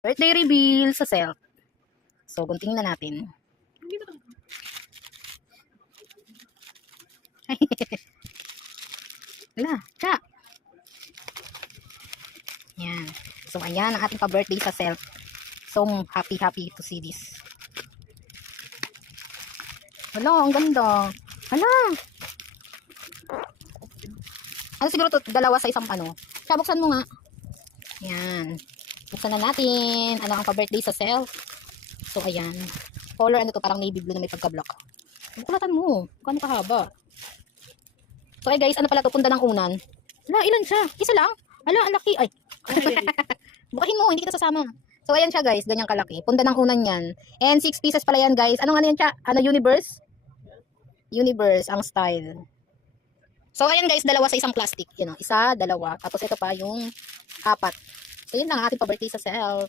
Birthday reveal sa self. So, guntingin na natin. Wala, siya. Yan. So, ayan ang ating pa-birthday sa self. So, happy to see this. Hala, ang ganda. Hala. Ano siguro to, dalawa sa isang ano. Siya, buksan mo nga. Yan. Buksan na natin. Ano ang pa-birthday sa self. So, ayan. Color ano to, parang navy blue na may pagka-black. Bukulatan mo. Kano kahaba. So, ay guys, ano pala to, punda ng unan. Hala, ilan siya? Isa lang? Hala, ang laki. Ay. Bukahin mo, hindi kita sasama. So, ayan siya guys, ganyang kalaki. Punda ng unan yan. And 6 pieces pala yan guys. Anong ano yan siya? Ano, universe? Universe, ang style. So, ayan guys, dalawa sa isang plastic. Isa, dalawa. Tapos ito pa yung apat. So, yun lang ang ating pa-birthday sa self.